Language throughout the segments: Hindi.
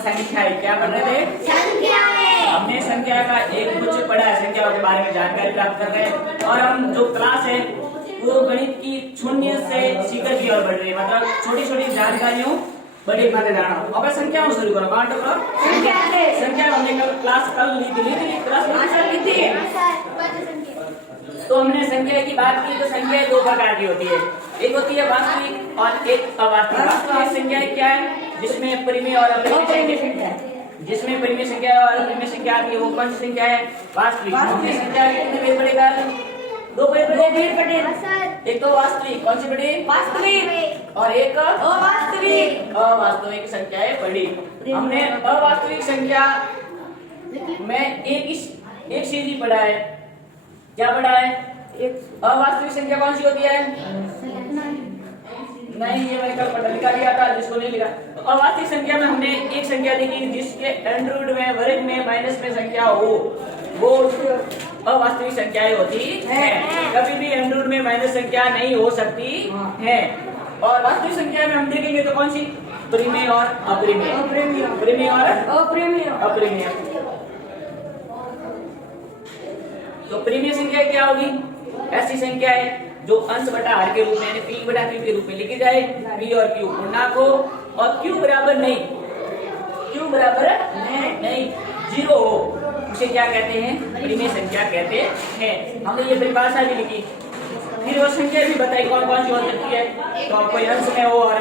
संख्याएं। क्या पढ़ रहे थे? संख्याएं। हमने संख्या का एक कुछ पढ़ा है, संख्याओं के बारे में जानकारी प्राप्त कर रहे हैं और हम जो क्लास है वो गणित की शून्य से शिखर की ओर बढ़ रही है, मतलब छोटी छोटी जानकारियों बड़ी बातें जाना। अब संख्याओं शुरू करो। कहाँ टकरो? संख्या हमने क्लास कल ली थी क्लास ली थी। तो हमने संख्या की बात की तो संख्या दो प्रकार की होती है, एक होती है वास्तविक और एक अवास्तविक। वास्तविक संख्या क्या है? जिसमें परिमेय और अपरिमेय संख्या, जिसमें परिमेय संख्या और अपरिमेय संख्या आती है वो कौन सी संख्या है? वास्तविक। संख्या के कितने भेद पड़ेगा? दो भेद पड़े। एक तो वास्तविक, कौन सी पड़ी? वास्तविक। और एक अवास्तविक। अवास्तविक संख्याएं पढ़ी हमने। अवास्तविक संख्या में एक चीज ही पढ़ा है। क्या पढ़ा है? एक अवास्तविक संख्या कौन सी होती है? नहीं, ये मैंने कल पढ़ा, लिखा दिया था जिसको नहीं लिखा। तो अवास्तविक संख्या में हमने एक संख्या देखी जिसके अंडर रूट में, वर्ग में, माइनस में संख्या हो, वो अवास्तविक संख्याएं होती है। कभी भी अंडर रूट में माइनस संख्या नहीं हो सकती है। और वास्तविक संख्या में हम देखेंगे तो कौन सी? परिमेय और अपरिमेय। परिमेय और अपरिमेय। तो परिमेय संख्या क्या होगी? ऐसी संख्या है जो अंश बटा हर के रूप में यानी पी बटा क्यू के रूप में लिखी जाए। पी और क्यू पूर्णांक हो और क्यू बराबर नहीं, क्यू बराबर नहीं, जीरो हो, उसे क्या कहते हैं? परिमेय संख्या कहते हैं। हमने ये परिभाषा भी लिखी। फिर वो संख्या भी बताई कौन कौन सी हो सकती है। तो कोई अंश में हो और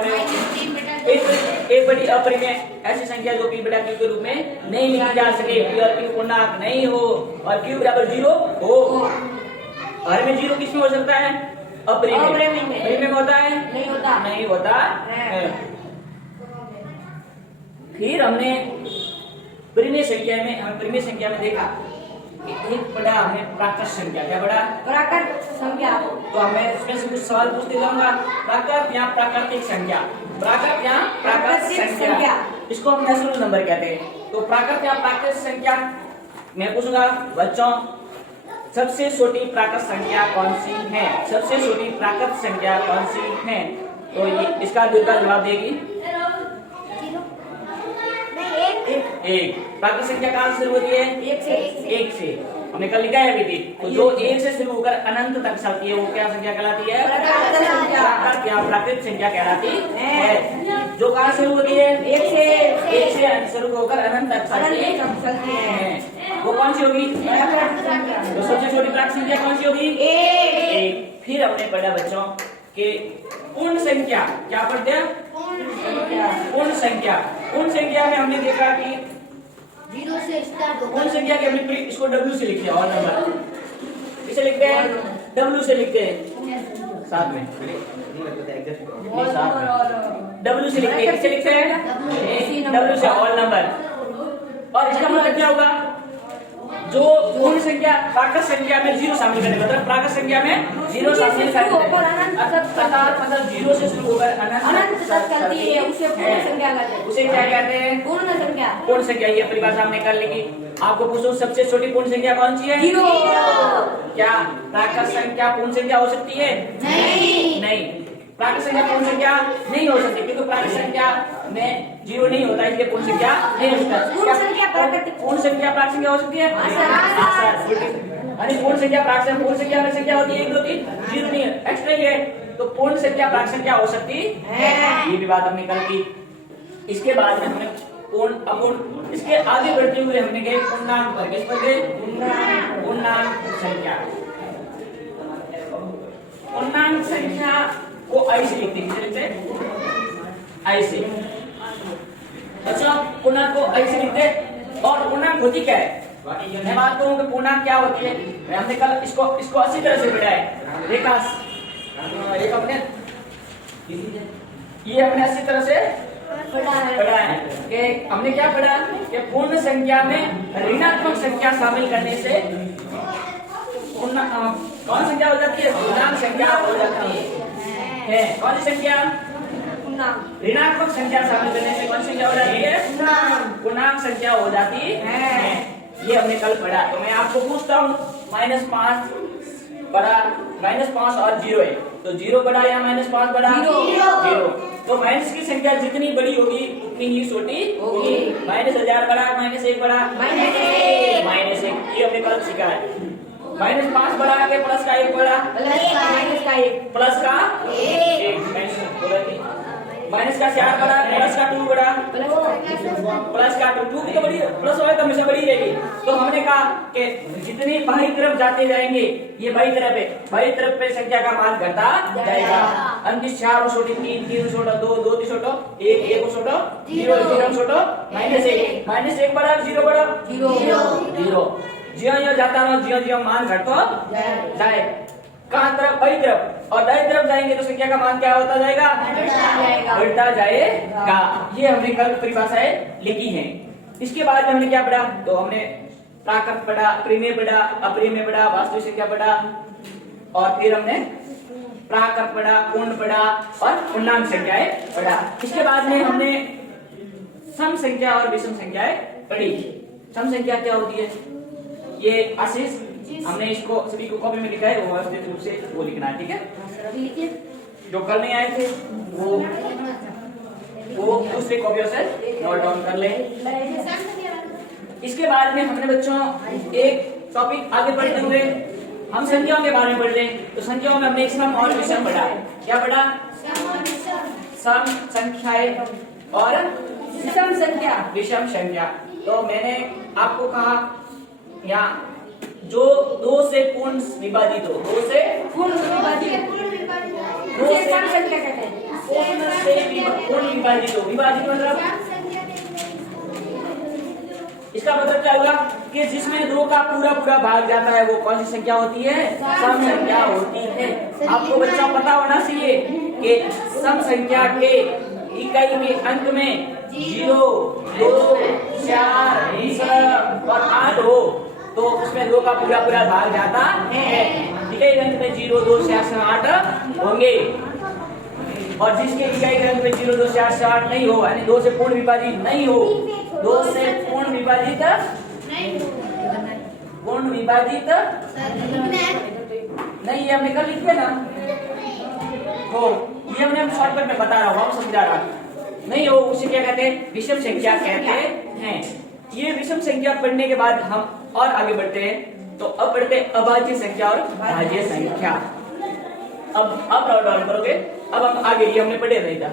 एक बड़ी अपरिमेय ऐसी संख्या जो पी बटा क्यू के रूप में नहीं लिखी जा सके, पी और क्यू पूर्णांक नहीं हो और क्यू बराबर जीरो हो। हर में जीरो किसमें हो सकता है? अपरिमेय। परिमेय में होता है? नहीं होता है। फिर हमने परिमेय संख्या में देखा एक पढ़ा हमने प्राकृत संख्या। क्या पढ़ा? प्राकृत संख्या। तो हमें इसमें से कुछ सवाल पूछते जाऊंगा। प्राकृत या प्राकृतिक संख्या, प्राकृत या प्राकृतिक संख्या, इसको हम नेचुरल नंबर कहते हैं। तो प्राकृत या प्राकृतिक संख्या मैं पूछूंगा बच्चों, सबसे छोटी प्राकृत संख्या कौन सी है? सबसे छोटी प्राकृत संख्या कौन सी है? तो ये इसका दुर्गा जवाब देगी एक। प्राकृत संख्या कहाँ से शुरू होती है? एक से। हमने कल लिखा है अभी थी। तो जो एक से शुरू होकर अनंत तक चलती है वो क्या संख्या कहलाती है? प्राकृत या प्राकृतिक संख्या कहलाती है। जो कहाँ शुरू होती है? एक से शुरू होकर अनंत तक चलती है वो कौन सी होगी? तो सबसे छोटी प्राकृत संख्या कौन सी होगी? एक। फिर हमने पढ़ा बच्चों कि पूर्ण संख्या, क्या पढ़ते हैं? पूर्ण संख्या। पूर्ण संख्या में हमने देखा कि जीरो से स्टार्ट होगा। पूर्ण संख्या के हमने इसको डब्ल्यू से लिखते हैं। और नंबर इसे लिखते हैं डब्ल्यू से लिखते हैं साथ में, डब्ल्यू से लिखते हैं। किससे लिखते हैं? डब्ल्यू से ऑल नंबर। और इसका मतलब क्या होगा? जो पूर्ण संख्या प्राकृत संख्या में जीरो शामिल करने, मतलब प्राकृत संख्या में जीरो शामिल करने, मतलब जीरो से शुरू होकर अनंत तक चलती है उसे पूर्ण संख्या कहते हैं। उसे क्या कहते हैं? पूर्ण संख्या। पूर्ण संख्या ये परिभाषा हमने कर लिखी। आपको पूछो सबसे छोटी पूर्ण संख्या कौन सी है? जीरो। क्या प्राकृत संख्या पूर्ण संख्या हो सकती है? नहीं। प्राकृत संख्या पूर्ण संख्या नहीं हो सकती क्योंकि प्राकृत संख्या में जीरो नहीं होता, इसलिए पूर्ण संख्या नहीं हो सकता। पूर्ण संख्या प्राकृत संख्या हो सकती है? पूर्ण संख्या प्राकृत पूर्ण संख्या में संख्या होती है 1 2 3, जीरो नहीं है, एक्स्ट्रा ही है। तो पूर्ण संख्या प्राकृत संख्या हो सकती है, ये भी बात हमने कल की। इसके बाद में हमने पूर्ण अपूर्ण, इसके आगे बढ़ते हुए हमने गए पूर्णांक पर। किस पर गए? पूर्णांक संख्या। पूर्णांक संख्या को आई से लिखते हैं, आई से। अच्छा, पूर्णांक को आई से लिखते हैं। और पूर्णांक होती क्या है? मैं बात करूं कि पूर्णांक क्या होती है। हमने कल इसको अच्छी तरह से पढ़ा है। रेखा एक अपने ये हमने अच्छी तरह से पढ़ा है कि हमने क्या पढ़ा कि पूर्ण संख्या में ऋणात्मक संख्या शामिल करने से कौन संख्या हो जाती है? पूर्णांक संख्या हो जाती है। कौन सी संख्या? ऋणात्मक संख्या शामिल करने से कौन सी संख्या हो जाती है? पूर्णांक संख्या हो जाती है। ये हमने कल पढ़ा। तो मैं आपको पूछता हूँ -5 बड़ा, -5 और 0 है तो 0 बड़ा या -5 बड़ा? 0। तो माइनस की संख्या जितनी बड़ी होगी उतनी ही छोटी होगी। होगी। -1000 बड़ा, -1 बड़ा, -1 -1 ये हमने कल सीखा है। -5 बड़ा के प्लस का 1 बड़ा, माइनस का 1 प्लस का 1 माइनस का 4 बड़ा, प्लस का 2 बड़ा, प्लस का 2 की तो बड़ी प्लस होगा तो हमेशा बड़ी रहेगी। तो हमने कहा कि जितनी बाई तरफ जाते जाएंगे, ये बाई तरफ है, बाई तरफ पे संख्या का मान घटता जाएगा। अंतिश 4 और छोटी 3 छोटा 2 2 छोटो 1 1 छोटो 0 0 छोटो -1 बड़ा 0 बड़ा 0 ज्यो जाता रहो, ज्यो मान घटता जाए। कहाँ तरफ? बाई तरफ। और दाई तरफ जाएंगे तो संख्या का मान क्या होता जाएगा? बढ़ता जाएगा। ये हमने कल परिभाषाएं लिखी हैं। इसके बाद में हमने क्या पढ़ा? तो हमने प्राकृत पढ़ा, प्रेमेय पढ़ा, अप्रेमेय पढ़ा, वास्तविक संख्या पढ़ा, और फिर हमने प्राकृत पढ़ा, पूर्ण पढ़ा और पूर्णांक संख्याएं पढ़ा। इसके बाद में हमने सम संख्या और विषम संख्याएं पढ़ी। सम संख्या क्या होती है? ये आशीष हमने इसको सभी को कॉपी में लिखा है, वो व्यवस्थित रूप से वो लिखना है, ठीक है? जो कल नहीं आए थे वो दूसरे कॉपियों से नोट डाउन कर ले। इसके बाद में हमने बच्चों एक टॉपिक आगे बढ़ते हुए हम संख्याओं के बारे में पढ़ रहे हैं। तो संख्याओं में हमने एक सम और विषम पढ़ा। क्या पढ़ा? सम संख्याएं और विषम संख्या। तो मैंने आपको कहा यहाँ जो 2 से पूर्ण विभाजित हो, 2 से पूर्ण विभाजित हो। विभाजित मतलब इसका मतलब क्या होगा कि जिसमें 2 का पूरा भाग जाता है वो कौन सी संख्या होती है? सम संख्या होती है। आपको बच्चा पता होना चाहिए कि सम संख्या के इकाई के अंक में 0 2 4 6 और 8 हो तो उसमें 2 का पूरा भाग जाता है। इकाई अंक में 0 2 4 6 8 होंगे, और जिसके इकाई अंक में 0 2 4 6 8 नहीं हो, यानी 2 से पूर्ण विभाजित नहीं हो, 2 से पूर्ण विभाजित नहीं, ये हमने कल लिखे ना, तो ये हमने शॉर्टकट में बता रहा हूँ, हम समझा रहा नहीं हो, उसे क्या कहते हैं? विषम संख्या कहते हैं। ये विषम संख्या पढ़ने के बाद हम और आगे बढ़ते हैं। तो अब पढ़ते हैं अभाज्य संख्या और भाज्य संख्या। अब आप नोट डाउन करोगे। अब हम आगे, ये हमने पढ़े नहीं था।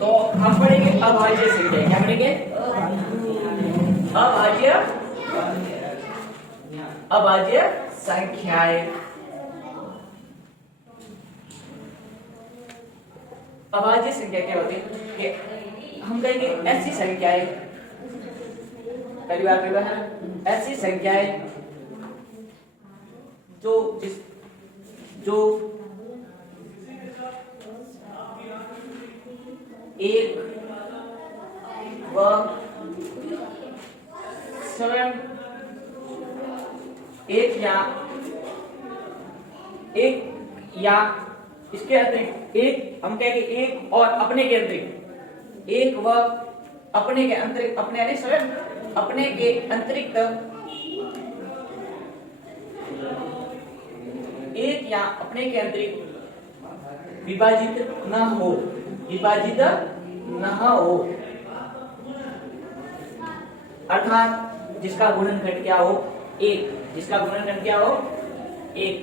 तो हम पढ़ेंगे अभाज्य संख्या। क्या पढ़ेंगे? अभाज्य संख्याएं। अभाज्य संख्या क्या होती है कि हम कहेंगे ऐसी संख्याएं, पहली बार है ऐसी संख्याएं जो एक व स्वयं एक या इसके अतिरिक्त एक, हम कहेंगे एक और अपने के अतिरिक्त, एक व अपने के अंतरिक्ष, अपने यानी स्वयं अपने के अंतरिक्त एक या अपने के अंतरिक्त विभाजित न हो, विभाजित न हो, अर्थात जिसका गुणनखंड क्या हो? एक। जिसका गुणनखंड क्या हो? एक।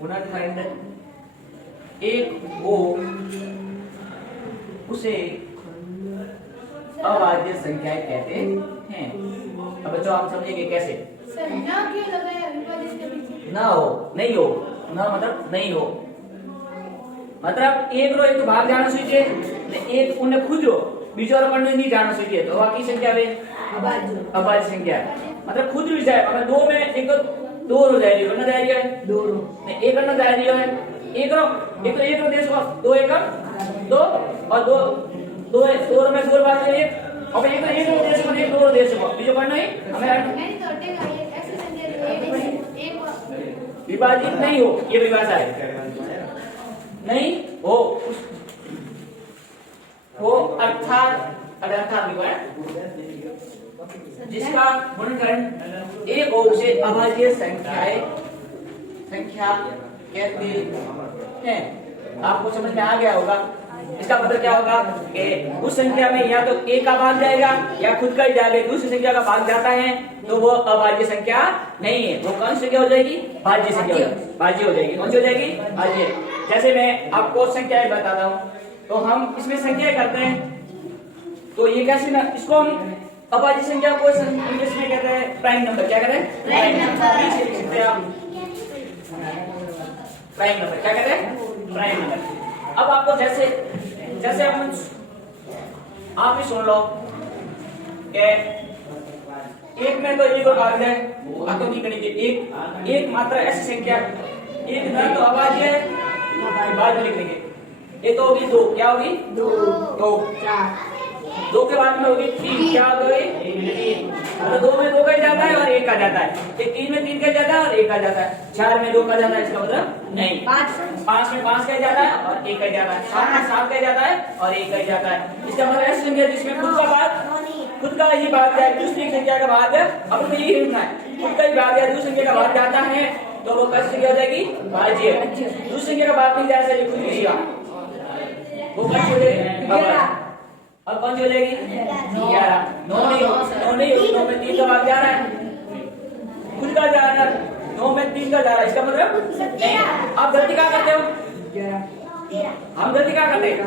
गुणनखंड एक हो उसे अभाज्य संख्याएं कहते हैं। अब बच्चों आप समझेंगे कैसे? ना हो, नहीं हो, ना मतलब नहीं हो, मतलब एक रो एक भाग जाना चाहिए, एक उन्हें खुद हो बीजो रो नहीं जाना चाहिए, तो बाकी संख्या वे अभाज्य संख्या मतलब खुद भी जाए, अगर 2 में एक दो रो जा रही है, जा रही है 2 रो, एक जा रही है एक रो देश को 2 एकम 2 और 2 रो में 2 बात है, और एक रो देश को 2 रो देश को बीजो पढ़ना ही हमें विभाजित नहीं हो, ये परिभाषा है। नहीं वो अर्थात लिखो है जिसका गुणनखंड एक और से अभाज्य संख्या कहते हैं। आपको समझ में आ गया होगा। इसका मतलब क्या होगा कि उस संख्या में या तो एक का भाग जाएगा या खुद का ही जाएगा। दूसरी संख्या का भाग जाता है तो वो अभाज्य संख्या नहीं है, वो कौन सी संख्या हो जाएगी? भाज्य संख्या, भाज्य हो जाएगी। कौन सी हो जाएगी? भाज्य। जैसे मैं आपको संख्याएं बताता हूँ, तो हम इसमें संख्याएं करते हैं तो ये कैसे ना, इसको हम अभाज्य संख्या को इंग्लिश में कहते हैं प्राइम नंबर। क्या कहते हैं? Prime number. प्राइम नंबर क्या कहते हैं? Prime number. अब आपको जैसे हम आप भी सुन लो कि एक में तो एक और भाग है, तो नहीं करेंगे। एक मात्र ऐसी संख्या, एक ना तो अभाज्य है, बाद में लिख लेंगे। ये तो होगी दो, क्या होगी? दो। दो के बाद में होगी तीन, क्या होगी? तीन। तो दो में दो का जाता है और एक का जाता है। तीन में तीन का जाता है और एक का जाता है। चार में दो का जाता है, इसका मतलब नहीं। पांच में पांच का जाता है और एक का जाता है। सात में सात का जाता है और एक का जाता है। इसका मतलब ऐसी संख्या जिसमें खुद का ही भाग जाए, दूसरी संख्या का भाग अब तो यही लिखना है, खुद का ही भाग है, दूसरी संख्या का भाग जाता है तो वो कैसी संख्या हो जाएगी? भाज्य। दूसरी संख्या का भाग नहीं जाए खुद की वो कैसी हो जाएगी? अब कौन सी हो जाएगी? 11। नौ नहीं होगी, नौ में तीन का भाग जा रहा है, खुद का जा रहा है, नौ में तीन का जा रहा है। इसका मतलब नहीं। आप गलती क्या करते हो? हम गलती क्या करते हैं?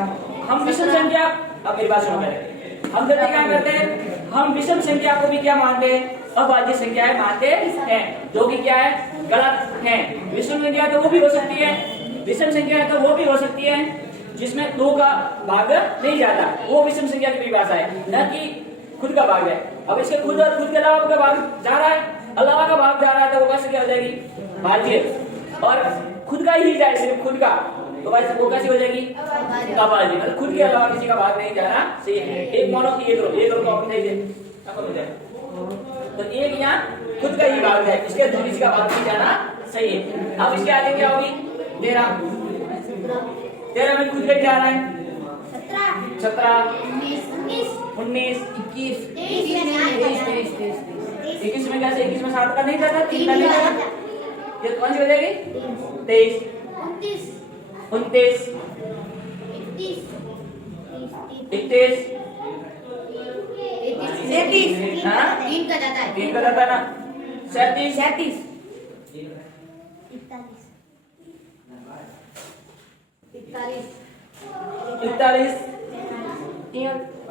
हम विषम संख्या, अब मेरी बात सुनो पहले। हम गलती क्या करते हैं? हम विषम संख्या को भी क्या मानते हैं? अभाज्य संख्याएं मानते हैं, जो कि क्या है? गलत है। विषम संख्या तो वो भी हो सकती है, विषम संख्या तो वो भी हो सकती है जिसमें दो का भाग नहीं जाता, वो विषम संख्या की परिभाषा है, न कि खुद का भाग है। अब इसके खुद के अलावा का भाग जा रहा है, अलावा का भाग जा रहा है, तो वो कैसे क्या हो जाएगी? भाज्य। और खुद का ही जाए, सिर्फ खुद का, तो वैसे वो कैसी हो जाएगी? अभाज्य। मतलब खुद के अलावा किसी का भाग नहीं जाना सही है। एक मानो कि एक करो अपने तो एक यहाँ खुद का ही भाग है, इसके किसी का भाग नहीं जाना सही है। अब इसके आगे क्या होगी? 13 में खुद का जा रहा है, 17, 19, 21 में कैसे? 21 में 7 का नहीं जाता, 3 का नहीं जाता, ये कौन सी हो जाएगी? 23, 29, 31, 33, हाँ? 3 का जाता है, 3 का जाता ना, 37, 37, 41,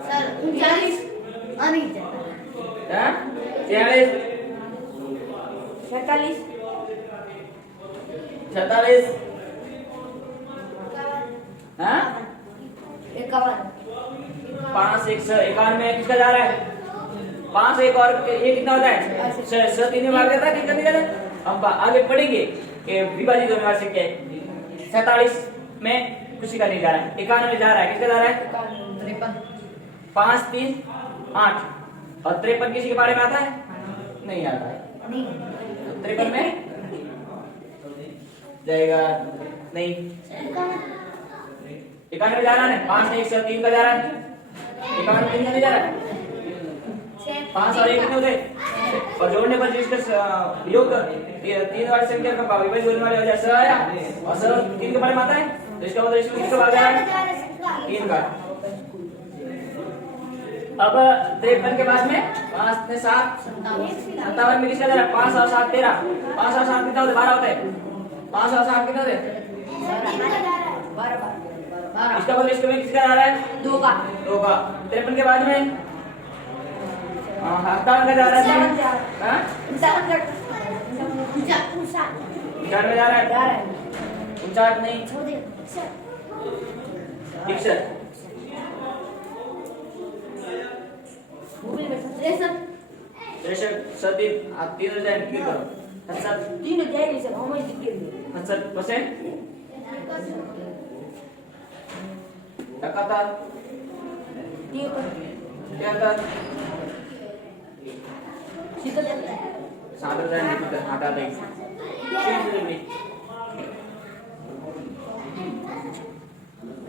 सर 39 नहीं हाँ? 43, 46, 47, हाँ? 51, 5 1 51 में किसका जा रहा है? 5 एक और ये कितना होता है? 6 तीन में भाग जाता है, कितना नहीं जाता? हम आगे पढ़ेंगे कि विभाजित होने वाली संख्या है। 47 में किसी का नहीं जा रहा है, 51 में जा रहा है, किसका जा रहा है? 5 3 8 और 53 किसी के बारे में आता है? नहीं आता है। 53 में जाएगा नहीं, 51 में जा रहा है, 5 1 से 3 का जा रहा है, 51 में 3 का नहीं जा रहा है। 5 और 1 कितने होते? और जोड़ने पर जिसका योग 3 वाली संख्या का विभाजित होने वाले वजह से आया और सर 3 के बारे में आता है, तो इसका मतलब इसमें किसका भाग जा रहा है? 3 का। अब 53 के बाद में 5 से 7 57 में किसका जा रहा है? 5 और 7 13, 5 और 7 कितना होते? 12 होते हैं। 5 और 7 कितना होते? इसका मतलब इसमें किसका जा रहा है? 2 का। 53 के बाद में 57 का जा रहा है, 59 में जा रहा है, 59 नहीं, 61, 63 37 आप 3 हो जाए, क्लिक करो 67% 71 73 साठ हो जाए, हटा देंगे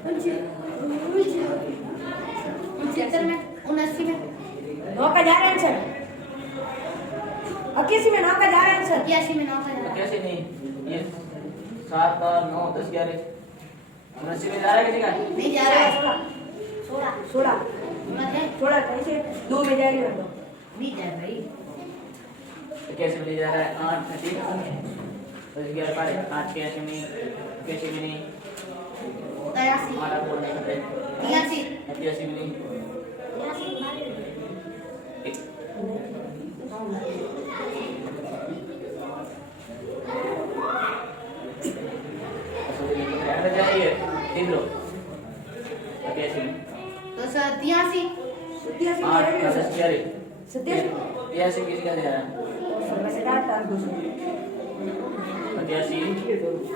69 में 79 में 9 का जा रहा है आंसर 81 में 9 का जा रहा है आंसर 81 में 9 का जा रहा है। कैसे नहीं ये 7 और 9 10 11 79 में जा रहा है किसी का नहीं जा रहा है 16 16 है थोड़ा कैसे 2 में जाएगा तो नहीं जा भाई तो कैसे में जा रहा है 8 30 10 11 पारे 8 कैसे में नहीं 83 हमारा बोल नहीं सकते 83 88 में नहीं जाइए 3 लो 88 तो 83 87 8 में 10 11 87 ये ऐसे किसी का दे रहा है मैं से डालता हूं 88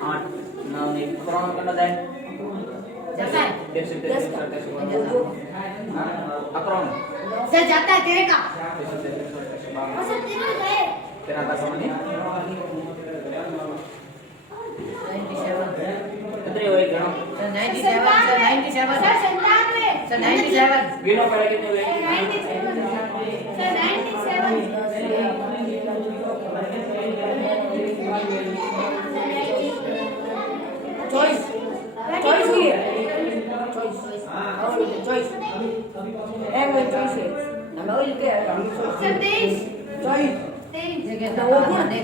8 9 नहीं कौन करना जाए जाता है अकरम सर जाता है तेरे का तेरा का समझ नहीं कितने हुए गणो सर 97 गिनो पड़े कितने हुए चॉइस चॉइस हुई है चॉइस एक वो चॉइस है हम वो लिखे हैं चॉइस तो वो गुण है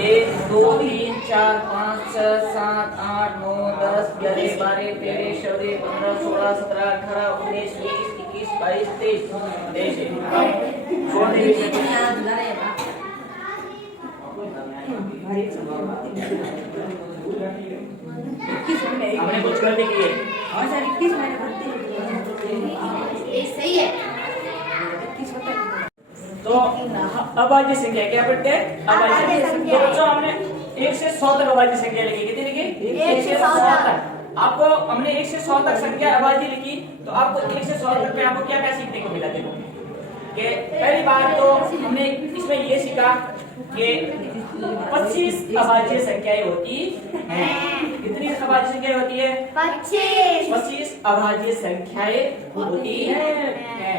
1 2 3 4 5 6 7 8 9 10 11 12 13 14 15 16 17 18 19 20 21 22 23 छोड़ने की हमने कुछ गलती की है और सर 21 मैंने भरती ये सही है 21 होता है तो अभाज्य संख्या क्या पढ़ते हैं अभाज्य संख्या तो बच्चों हमने 1 से 100 तक अभाज्य संख्या लिखी कितनी लिखी 1 से 100 तक आपको हमने 1 से 100 तक संख्या अभाज्य लिखी तो आपको 1 से 100 तक में आपको क्या क्या सीखने को मिला देखो कि पहली बात तो हमने इसमें ये सीखा कि 25 अभाज्य संख्याएं होती हैं कितनी अभाज्य संख्याएं होती है 25 अभाज्य संख्याएं होती हैं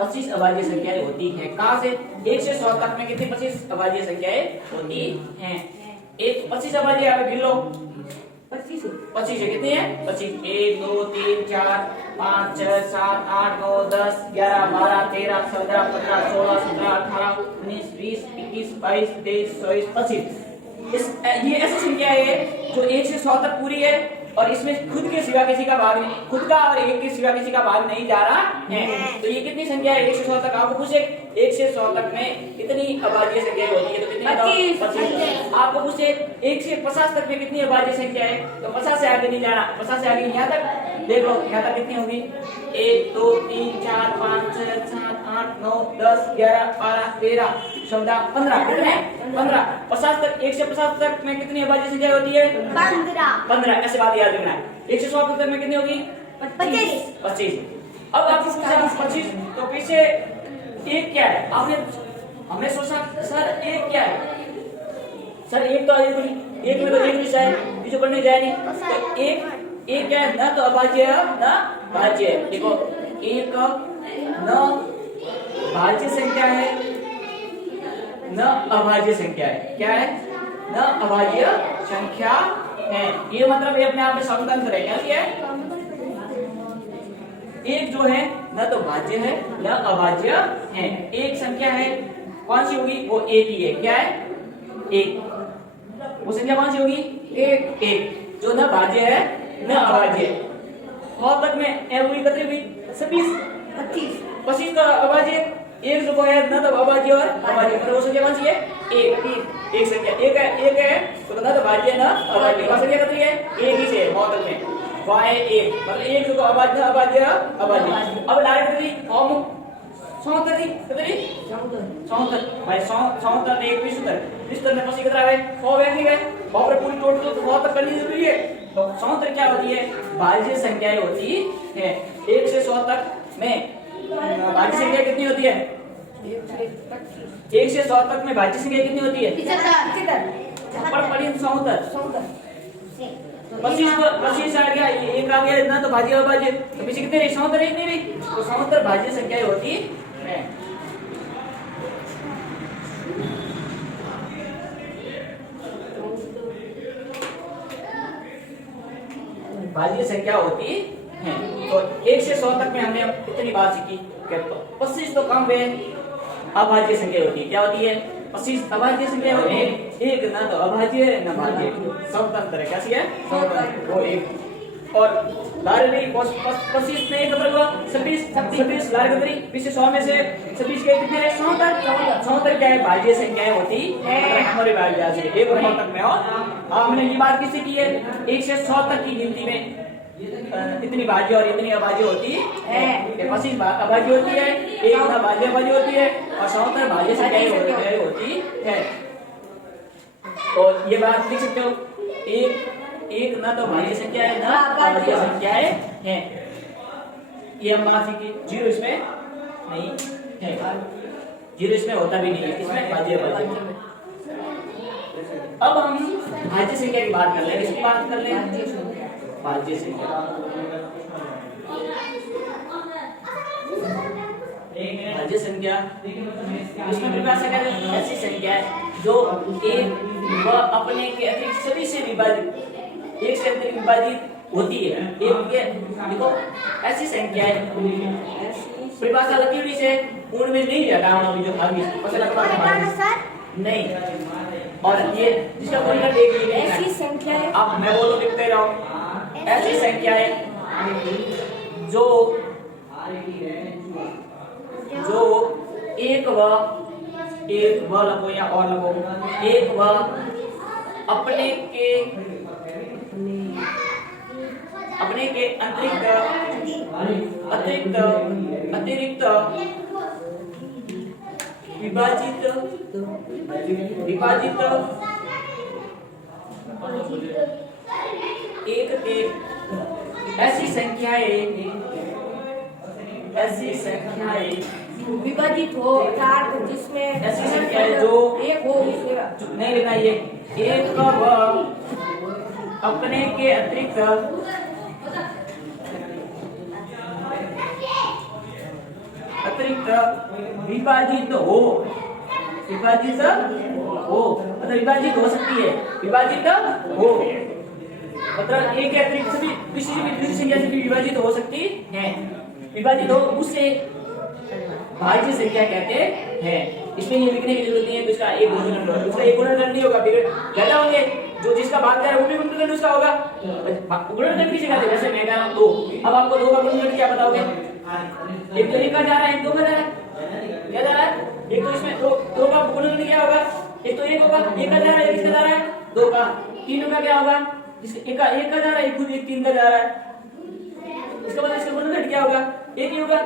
25 अभाज्य संख्याएं होती हैं कहां से 1 से 100 तक में कितनी 25 अभाज्य संख्याएं होती हैं एक 25 अभाज्य आप गिन लो 25 है कितनी है 25 1 2 3 4 5 6 7 8 9 10 11 12 13 14 15 16 17 18 19 20 21 22 23 24 25 ये ऐसी संख्या है जो 1 से 100 तक पूरी है और इसमें खुद के सिवा किसी का भाग नहीं खुद का और एक के सिवा किसी का भाग नहीं जा रहा है तो ये कितनी संख्या है 1 से 100 तक आपको पूछे 1 से 100 तक में कितनी अभाज्य संख्या होती है तो कितनी 25 आपको पूछे 1 से 50 तक में कितनी अभाज्य संख्या है तो 50 से आगे नहीं जाना 50 से आगे यहाँ तक देख लो यहाँ तक कितनी होगी 1 2 3 4 5 6 7 8 9 10 11 12 13 14 15 कितने 15 50 तक 1 से 50 तक में कितनी अभाज्य संख्या होती है 15 ऐसे बात याद रखना है 1 से 100 तक में कितनी होगी 25 अब आपको पूछा 25 तो पीछे एक क्या है आपने हमने सोचा सर एक क्या है सर एक तो एक में तो एक विषय है जो पढ़ने जाए नहीं तो एक क्या है ना तो अभाज्य है ना भाज्य है देखो एक न भाज्य संख्या है न अभाज्य संख्या है क्या है न अभाज्य संख्या है ये मतलब ये अपने आप में स्वतंत्र है क्या है एक जो है न तो भाज्य है न अभाज्य है एक संख्या है कौन सी होगी वो एक ही है क्या है एक वो संख्या कौन सी होगी एक जो न भाज्य है न अभाज्य और तक में हुई कितनी हुई 25 का अभाज्य एक जो है न तो अभाज्य और अभाज्य मतलब वो संख्या कौन सी है एक संख्या एक है तो न तो भाज्य न अभाज्य वो संख्या कितनी है एक ही से मौतक में y एक मतलब एक जो अभाज्य अभाज्य अब डायरेक्ट कितनी फॉर्म 74 भाई 74 एक 20 में पसी कितना है 100 है ठीक है और पूरी टोटल तो बहुत तक करनी जरूरी है तो 74 क्या होती है भाज्य संख्याएं होती है 1 से 100 तक में भाज्य संख्या कितनी होती है 1 से 100 तक में भाज्य संख्या कितनी होती है 75 74 74 25 आ गया, ये एक आ गया ना, तो भाज्य अभाज्य तो पीछे कितने रही? 74 रही नहीं रही, तो 74 भाज्य संख्याएं होती है। भाज्य संख्या होती है। तो 1 से 100 तक में हमने कितनी बात सीखी? 25 तो कम है, अभाज्य संख्या होती है। क्या होती है? 25 अभाज्य संख्या होती है। एक ना तो अभाज्य है ना भाज्य, स्वतंत्र है। कैसी है? वो एक। और लार नहीं 25 में एक हुआ 26 लार कतरी पीछे 100 में से 26 के कितने? 74 क्या है? भाज्य संख्याएं होती है हमारे भाज्य से 1 और 9 तक में। और हमने ये बात किससे की है? 1 से 100 तक की गिनती में इतनी भाज्य और इतनी अभाज्य होती है। 25 अभाज्य होती है, एक ना भाज्य अभाज्य होती है, और 74 भाज्य संख्याएं होती है। तो ये बात लिख सकते हो, एक ना तो भाज्य संख्या है ना अभाज्य संख्याएं है। ये हम बात सीखी। 0 इसमें नहीं है, 0 इसमें होता भी नहीं है, इसमें भाज्य अभाज्य। अब हम भाज्य संख्या की बात कर ले। किसकी बात कर ले? भाज्य संख्या। भाज्य संख्या इसमें परिभाषा क्या है? ऐसी संख्या है जो एक व अपने के अतिरिक्त सभी से विभाजित, एक से अतिरिक्त विभाजित होती है। एक के देखो ऐसी संख्या है, परिभाषा लगी हुई से पूर्ण में नहीं रहता है, जो आगे नहीं। और ये जिसका कोई ना एक ऐसी संख्या है, अब मैं बोलो लिखते रहो। ऐसी संख्या है जो एक व लगो या और लगो, एक व अपने के अतिरिक्त विभाजित एक के ऐसी संख्याएं विभाजित हो अर्थात जिसमें ऐसी संख्याएं जो एक हो, नहीं लिखना ये एक व अपने के अतिरिक्त विभाजित हो मतलब विभाजित हो सकती है, विभाजित हो मतलब एक के अतिरिक्त सभी किसी भी दूसरी संख्या से भी विभाजित हो सकती है। विभाजित हो उससे भाज्य संख्या कहते हैं। इसमें ये लिखने की जरूरत नहीं है इसका एक गुणनखंड, उसका एक गुणनखंड नहीं होगा, ज्यादा होंगे जो जिसका भाग जा रहा है वो भी गुणनखंड उसका होगा। गुणनखंड किसी का जैसे मैं कह रहा हूं 2, अब आपको 2 का गुणनखंड क्या बताओगे? एक तो 1 का जा रहा है, एक 2 का जा रहा है, क्या जा रहा है? एक तो इसमें 2 का गुणनखंड क्या होगा? एक तो 1 होगा, 1 का जा रहा है, एक किसका जा रहा है? 2 का। 3 का क्या होगा? एक का जा रहा है, एक खुद 3 का जा रहा है, इसका मतलब इसका गुणनखंड क्या होगा? 1 ही होगा।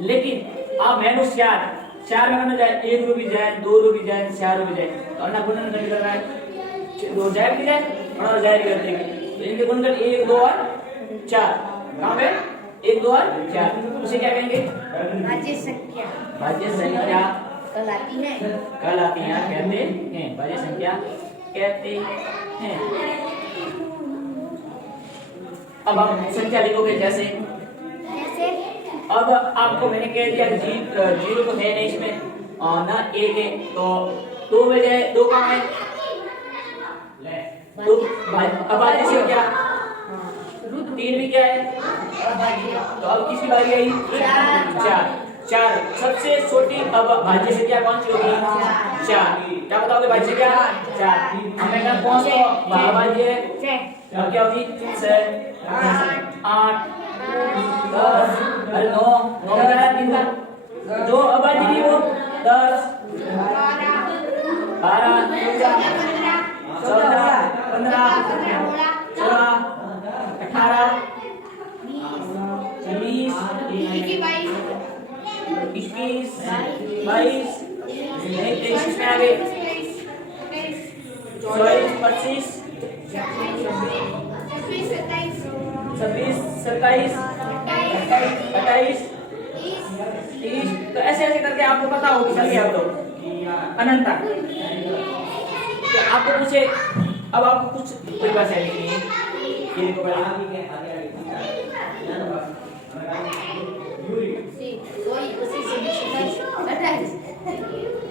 लेकिन आप माइनस 4 में जाए, 1 रो भी जाए, 2 रो भी जाए, 4 रो भी जाए, तो अन्ना गुणनखंड कर रहा है 2 जाए भी जाए और जाए भी करते हैं, तो इनके गुणनखंड 1 2 और 4 कहां पे? 1 2 और 4, उसे क्या कहेंगे? भाज्य संख्या। भाज्य संख्या कहलाती है कहते हैं, भाज्य संख्या कहते हैं। अब हम संख्या लिखोगे जैसे अब आपको मैंने कह दिया 0 तो है नहीं इसमें और ना 1 है, तो 2 में जाए 2 कहाँ है? तो अभाज्य संख्या 3 भी क्या है? तो अब किसकी बारी आई? 4 सबसे छोटी अब भाज्य संख्या कौन सी होगी? 4। क्या बताओगे भाज्य संख्या? 4। हमें कहा कौन सा अभाज्य है? क्या होगी? 6 8 10 अरे 9 का जो अभाज्य नहीं वो 10 12 14 15 16 18 20 21 22 23 में आ गए 24 25 26 27 28 30। तो ऐसे ऐसे करके आपको पता होगी चलिए अब तो अनंत तक। तो आपको पूछे अब आपको कुछ परिभाषा लिखनी है, ये लिखो पहले।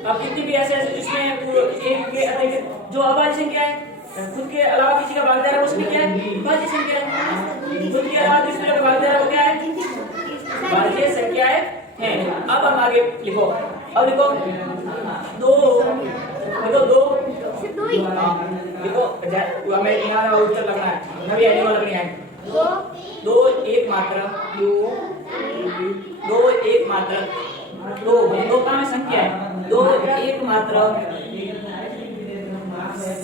अब कितनी भी ऐसे ऐसे जिसमें एक के अधिक जो अभाज्य संख्या है, खुद के अलावा किसी का भागीदार है, उसमें क्या है? भाज्य संख्या है। खुद के अलावा दूसरे का भागीदार है, वो क्या है? भाज्य संख्याएं हैं। अब हम आगे लिखो। अब लिखो दो, लिखो दो, लिखो हमें यहाँ उत्तर लगना है, नवी एनिमल लगनी है। दो एक मात्रा, दो एक मात्रा, दो का में संख्या है, दो एक मात्रा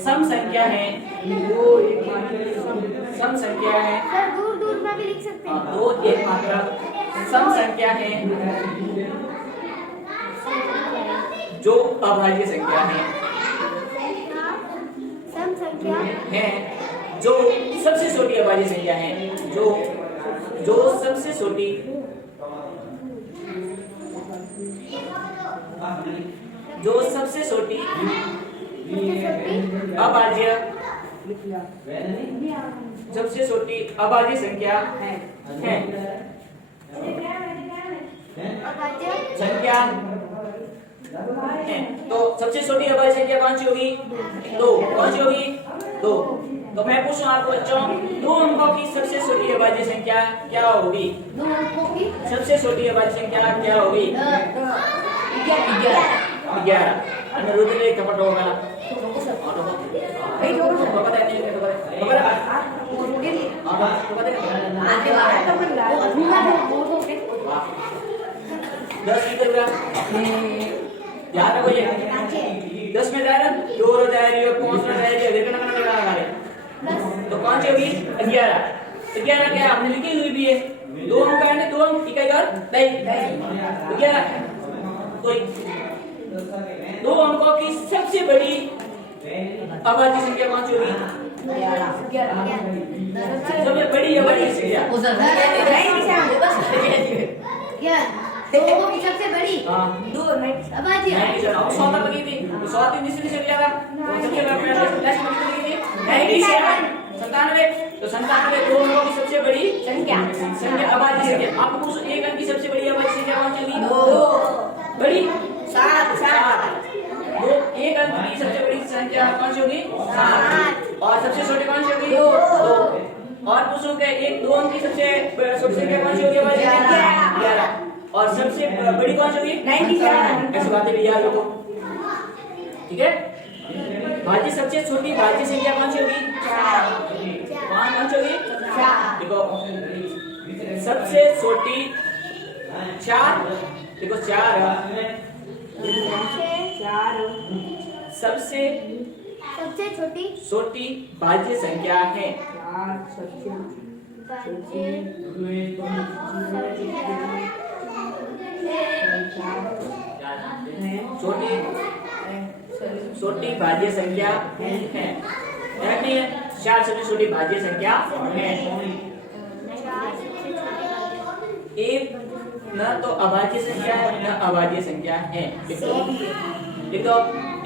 सम संख्या है, सम संख्या है। सर दूर दूर में भी लिख सकते हैं। दो एक मात्रा सम संख्या है जो अभाज्य संख्या है, सम संख्या है जो सबसे छोटी अभाज्य संख्या है, जो सबसे छोटी अभाज्य सबसे छोटी अभाज्य संख्या है। संख्या है। तो सबसे छोटी अभाज्य संख्या कौन सी होगी? दो। कौन सी होगी? दो। तो मैं पूछूं आपको बच्चों, दो अंकों की सबसे छोटी अभाज्य संख्या क्या होगी? सबसे छोटी अभाज्य संख्या क्या होगी? 11। अनुरुद्ध ने कपट होगा। ध्यान रखो ये 10 में दायरा 2 रो दायरी और 5 रो दायरी देखना लगा हमारे। तो कौन सी होगी? 11। 11 क्या हमने लिखी हुई भी है, दो अंक है ना, दो अंक इकाई और दई 11। तो दो अंकों की सबसे बड़ी अभाज्य संख्या कौन सी होगी? सबसे बड़ी अभाज्य संख्या सबसे बड़ी दो अभाज्य 100 तक लगी थी, 100 तीन दूसरी से मिलेगा तो सबसे बड़ी प्लस में कितनी लगी थी? 97। तो 97 दो अंकों की सबसे बड़ी संख्या अभाज्य संख्या। आपको पूछो एक अंक की सबसे बड़ी अभाज्य संख्या कौन सी होगी? बड़ी 7। दो एक अंक की सबसे बड़ी संख्या कौन सी होगी? 7। और सबसे छोटी कौन सी होगी? 2। और पूछो कि एक दो अंक की सबसे छोटी संख्या कौन सी होगी? 11। और सबसे बड़ी कौन सी होगी? 97। ऐसी बातें भी याद रखो, ठीक है। भाज्य सबसे छोटी भाज्य संख्या कौन सी होगी? 4। कौन सी होगी? 4। देखो सबसे छोटी 4, देखो 4 सबसे छोटी भाज्य संख्या है। छोटी भाज्य संख्या है, नहीं है? 4 सबसे छोटी भाज्य संख्या है। एक न तो अभाज्य संख्या है न अभाज्य संख्या है। देखो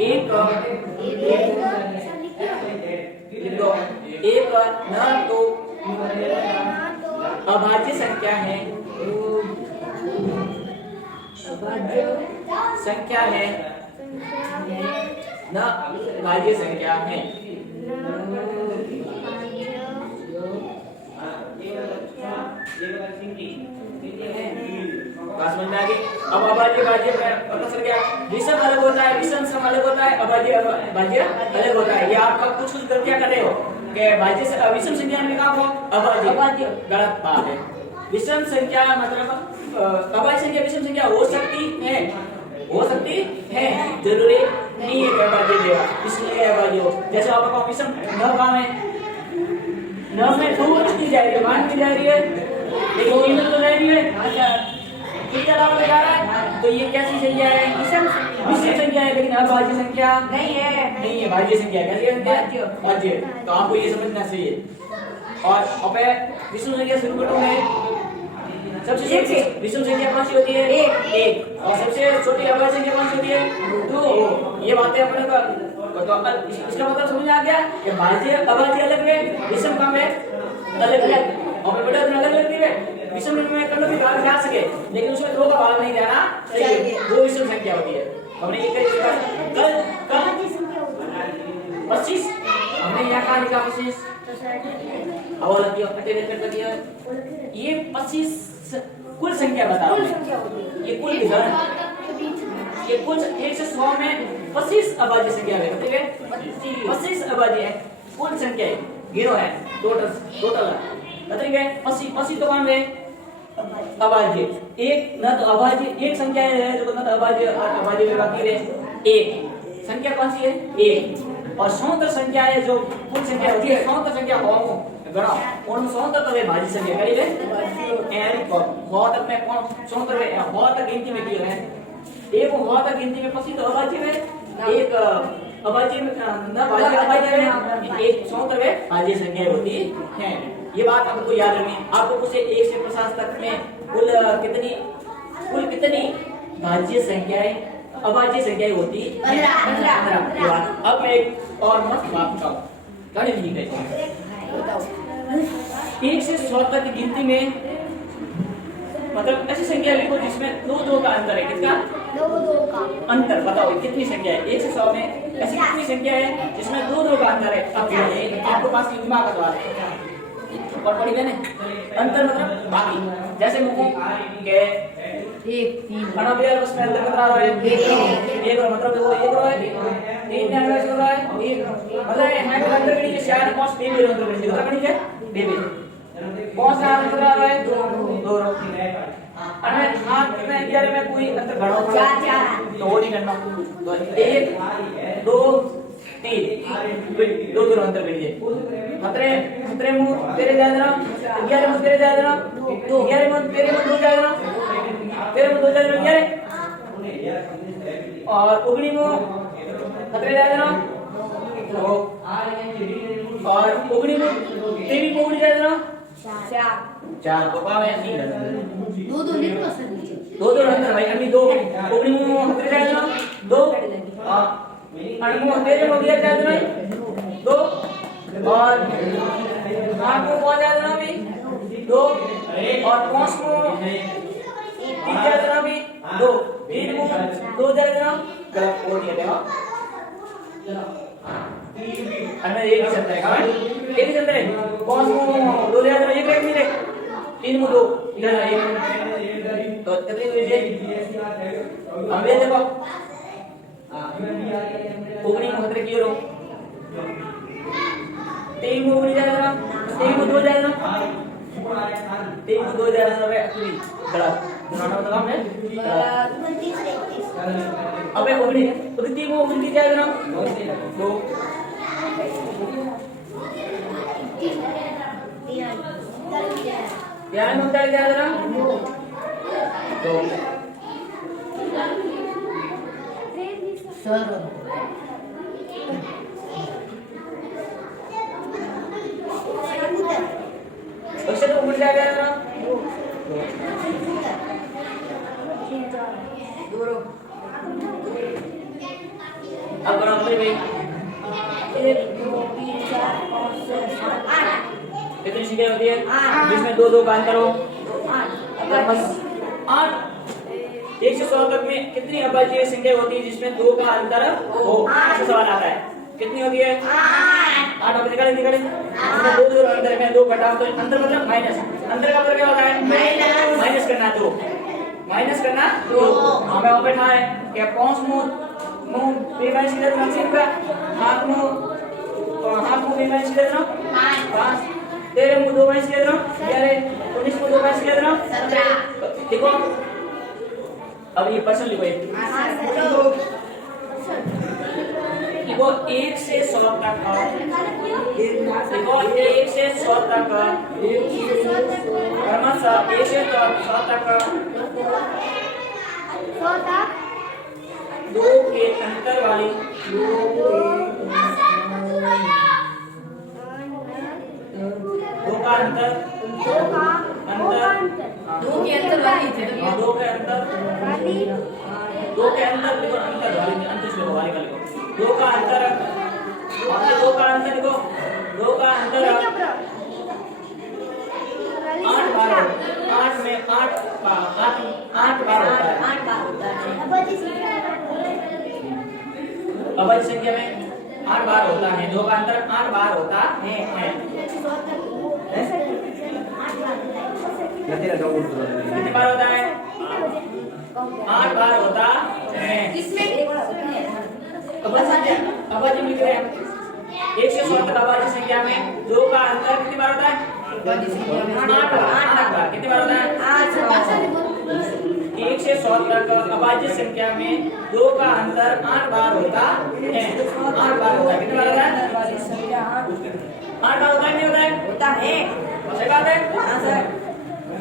एक न तो अभाज्य संख्या है न भाज्य संख्या है। बात समझ में आ गई? अब अभाज्य भाज्य पता चल गया। विषम अलग होता है, विषम सम अलग होता है, अभाज्य भाज्य अलग होता है। ये आप कुछ गलतियां कर रहे हो कि भाज्य से विषम संख्या में कहा हो अभाज्य, गलत बात है। विषम संख्या मतलब अभाज्य संख्या विषम संख्या हो सकती है, जरूरी नहीं है कि अभाज्य देगा, इसलिए अभाज्य हो। जैसे आपका विषम न काम है, न में 2 कितनी जा रही है? 1 की जा रही है, लेकिन कीमत तो जा रही है। अच्छा कितना लाभ जा रहा है? तो ये कैसी संख्या है? विषम संख्या है, लेकिन अभाज्य संख्या नहीं है, भाज्य संख्या है। कैसी है? भाज्य। तो आपको ये समझना चाहिए। और अब विषम संख्या शुरू करूंगा। सबसे छोटी विषम संख्या कौन सी होती है? 1। और सबसे छोटी अभाज्य संख्या कौन सी होती है? 2। ये बातें अपने को तो इसका मतलब समझ में आ गया कि भाज्य अभाज्य अलग है, विषम कम है, अलग अलग और बड़े अलग अलग दिए विषम में कभी भी भाग जा सके लेकिन उसमें दो का भाग नहीं जाना चाहिए वो विषम संख्या होती है हमने ये कल कल 25 हमने यहाँ कहा लिखा 25 अब दिया अटेंड कर दिया ये 25 कुल संख्या बताओ ये कुल विधान ये कुल 1 से 100 में 25 अभाज्य संख्या है ठीक है 25 अभाज्य है कुल संख्या है गिनो है टोटल मतलब है 25 तो कौन है अभाज्य एक न तो अभाज्य एक संख्या है जो न तो अभाज्य अभाज्य में बाकी है एक संख्या कौन सी है एक और स्वतंत्र संख्या है जो कुल संख्या होती है स्वतंत्र संख्या हो गणा और स्वतंत्र तो है भाज्य संख्या करीब है एन को तक में कौन स्वतंत्र है हो तक गिनती में किया है एक हो तक गिनती में 25 तो अभाज्य है एक अभाज्य में न भाज्य अभाज्य में एक स्वतंत्र है भाज्य संख्या होती है ये बात आपको याद रखनी आपको पूछे 1 से 50 तक में कुल कितनी भाज्य संख्याएं अभाज्य संख्याएं होती 15 अब मैं एक और मस्त बात बताऊं गणित लिख रहे 1 से 100 तक की गिनती में मतलब ऐसी संख्या लिखो जिसमें दो का अंतर है किसका दो का अंतर बताओ कितनी संख्या है 1 से 100 में ऐसी कितनी संख्या है जिसमें दो का अंतर है अब ये आपके पास दिमाग का सवाल है और पढ़ी मैंने अंतर मतलब बाकी जैसे मुझे के 1 3 अनाबिया उसमें अंतर कितना रहा है एक मतलब देखो एक रहा है 3 में अंतर कितना रहा है एक मतलब है अंतर के लिए शायद कौन से भी अंतर कितना करनी है बेबी कौन सा अंतर रहा है दो अरे हाथ में 11 में कोई अंतर घड़ा हुआ है तो वो नहीं करना तो 1 2 3 दो अंतर करिए खतरे मुंह तेरे जाएगा 11 मुंह तेरे जाएगा 11 मुंह तेरे मुंह दो जाएगा तेरे मुंह दो जाएगा 11 और उगनी मुंह खतरे जाएगा और उगनी मुंह तेरी मुंह उगनी जाएगा 4 तो पावे नहीं दो लिखो सर दो अंतर भाई अभी दो उगनी मुंह खतरे जाएगा 2 अणमुंह तेरे मुंह दिया जाएगा 2 और आंख को कौन जाएगा भी 2 और पहुंच को 3 जाएगा भी 2 3 मुंह 2 जाएगा गलत और नहीं देगा अन्य एक ही चलता है कहाँ एक ही चलता है पहुंच को 2 जाएगा एक नहीं दे 3 मुंह 2 इधर एक तो कितनी हुई है हम ले देखो उगनी खतरे की रो 3 मुंह उगनी जाएगा 3 मुंह 2 जाएगा 3 मुंह 2 जाएगा सब एक्चुअली गलत बनाना होता है अबे उगनी तो 3 मुंह उगनी जाएगा ना 2 यार मुंह जाएगा ना 2 सर उससे तो उड़ जाएगा ना अब बराबर में 1 2 3 4 5 6 7 8 कितनी संख्या होती है जिसमें दो का अंतर हो 8 1 से 100 तक में कितनी अभाज्य संख्या होती है जिसमें 2 का अंतर हो ऐसा सवाल आता है कितनी होती है 8 अब निकाले इसमें दो अंतर में 2 घटाओ तो अंतर मतलब माइनस अंतर का मतलब क्या होता है माइनस करना 2 हमें वो बैठा है क्या पहुंच मुंह बेमाइनस की देना का हाथ मुंह बेमाइनस की देना 5 तेरे मुंह 2 माइनस की देना 19 को 2 माइनस की देना देखो अब ये पर्सन लिखो लिखो 1 से 100 तक लिखो 1 से 100 तक क्रमशः 1 से 100 तक 2 के अंतर वाली 2 का अंतर 2 के अंतर वाली 2 के अंतर लिखो अंतर वाली अंतर लिखो वाली का लिखो 2 का अंतर लिखो 2 का अंतर 8 बार होता है। 8 बार होता है। अभाज्य संख्या में 8 बार होता है, 2 का अंतर 8 बार होता है। कितने बार होता है? 8 बार होता है। अभाज्य में क्या है? 1 से 100 तक अभाज्य संख्या में 2 का अंतर कितनी बार होता है? 8 बार। कितनी बार होता है? 1 से 100 तक अभाज्य संख्या में 2 का अंतर 8 बार होता है। 8 बार होता है। कितनी बार होता है? 8 बार होता है, नहीं होता है? होता है। सही बात है? हाँ सर।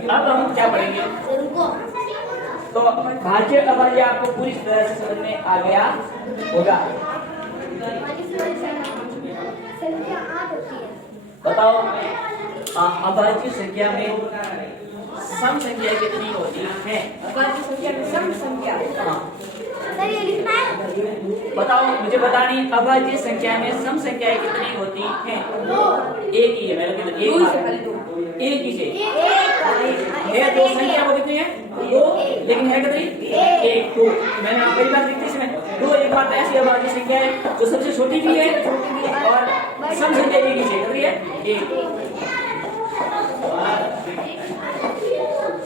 अब हम क्या पढ़ेंगे? तो भाज्य अभाज्य आपको पूरी तरह से समझ में आ गया होगा। बताओ अभाज्य संख्या में सम संख्या कितनी होती है? अभाज्य संख्या में सम संख्या। हाँ। बताओ, मुझे बतानी अभाज्य संख्या में सम संख्याएं कितनी होती हैं? एक ही है, मैंने कहा एक ही से है। दो संख्या वो कितनी है? 2, लेकिन है कितनी? 1 2। मैंने आप पहली बार देखते इसमें 2 एक बात ऐसी अभाज्य संख्या है जो सबसे छोटी भी है और सम संख्या एक ही से कितनी है? 1।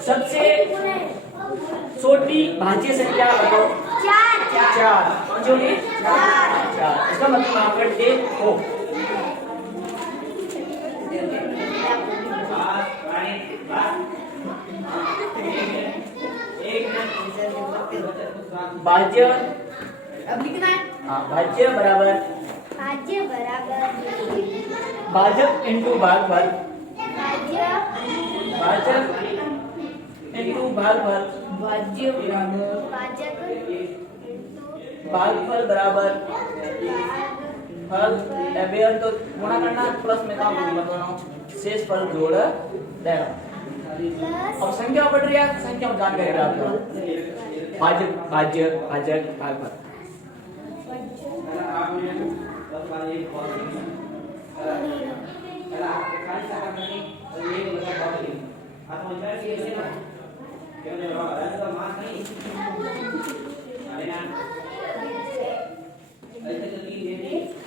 सबसे छोटी भाज्य संख्या बताओ। 4। कौन सी होगी? 4। इसका मतलब आप करते हो। भाज्य अब लिखना है। हाँ, भाज्य बराबर भाजक इंटू भागफल। भाजक इंटू भागफल। भागफल बराबर फल बेयर तो गुणा करना, प्लस में काम बताना, शेष फल जोड़ देना। अब संख्या बढ़ रही है, संख्या में जानकारी प्राप्त करो। भाजक भाज्य भाजक भागफल।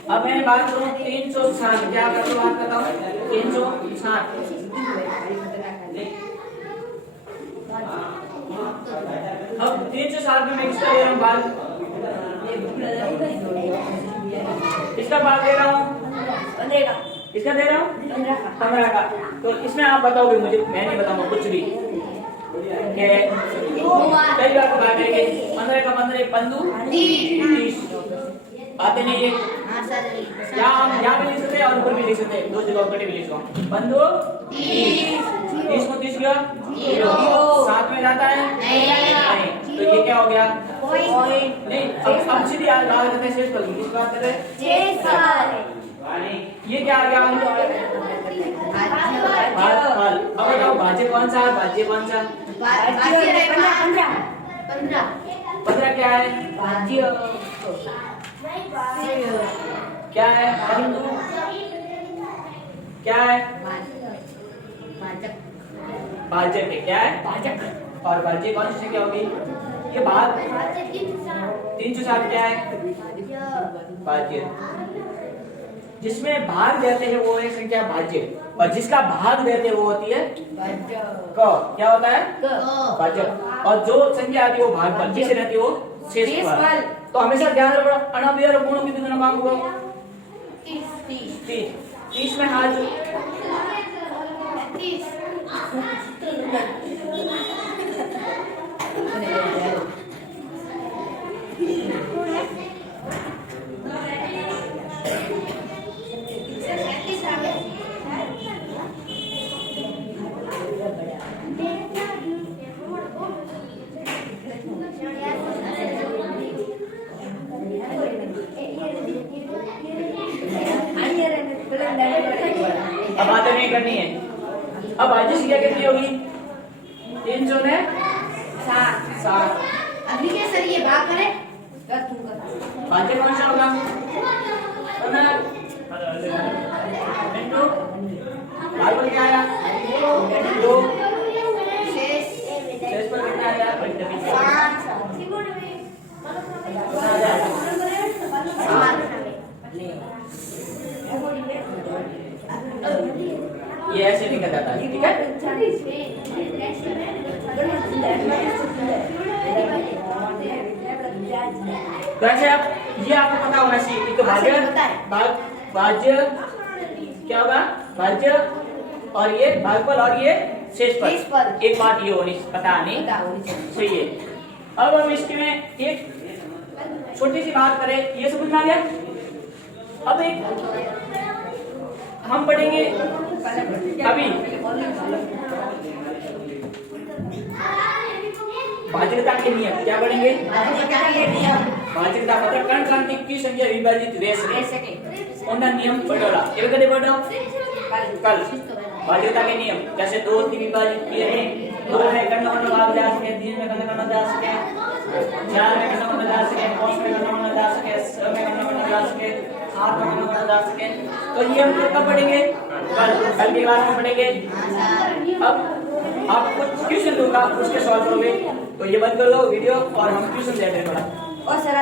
अब मैं बात करूं 360, क्या कर लो बात करता हूँ 360। अब 360 में मैं किसका ले रहा हूँ बात? इसका बात दे रहा हूँ 15 का। इसका दे रहा हूँ 15 का। तो इसमें आप बताओगे मुझे, मैं नहीं बताऊंगा कुछ भी। कई बार को बात करेंगे 15 का 15 पंदू 30 बातें नहीं है। यहाँ भी लिख सकते हैं और ऊपर भी लिख सकते हैं, 2 जगह पर भी लिख सकता हूँ। पंदू 30 को 30 गया 7 में जाता है नहीं, तो ये क्या हो गया? नहीं, अब सीधी बात करते हैं शेष फल की। किस बात कर रहे हैं? ये क्या आ गया? भागफल। अब बताओ भाज्य कौन सा है? भाज्य कौन सा? 15 क्या है? क्या है? परंतु क्या है? भाजक है। क्या है? भाजक। और भाज्य कौन सी संख्या होगी? ये भाग 360 क्या है? भाज्य। जिसमें भाग देते हैं वो है संख्या भाज्य, और जिसका भाग देते हैं वो होती है क। क्या होता है? भाजक। और जो संख्या आती है वो भागफल, जिसे रहती है वो शेषफल। तो हमेशा ध्यान रखना अनाव्यय और गुणों की कितना काम होगा? 30 में हाथ अब बातें नहीं करनी है। अब भाज्य संख्या कितनी होगी? 360। अभी क्या सर ये बात करें? भाज्य कौन सा होगा? 15 भागफल क्या आया? 2 शेष ये ऐसे निकल जाता है, ठीक है। तो ऐसे आप ये आपको पता होना चाहिए कि तो भाज्य भाज्य क्या होगा, भाज्य और ये भागफल और ये शेष पद, एक बात ये होनी पता नहीं चाहिए। अब हम इसमें एक छोटी सी बात करें, ये समझ में आ गया। अब एक हम पढ़ेंगे अभी भाज्यता के नियम, क्या पढ़ेंगे? भाज्यता मतलब कण क्रांति की संख्या विभाजित रेस उनका नियम पढ़ोला ये कदे पढ़ो कल। भाज्यता के नियम जैसे 2 से विभाजित किए हैं, 2 में करना भाग जा सके, 3 में करना जा सके, 4 में करना जा सके, 5 में करना जा सके, 6 में करना जा सके, 8 में करना जा सके। तो ये हम कब पढ़ेंगे? कल की क्लास में पढ़ेंगे। अब आपको ट्यूशन दूंगा, उसके सॉल्व करोगे। तो ये बंद कर लो वीडियो और हम ट्यूशन देते हैं। और सर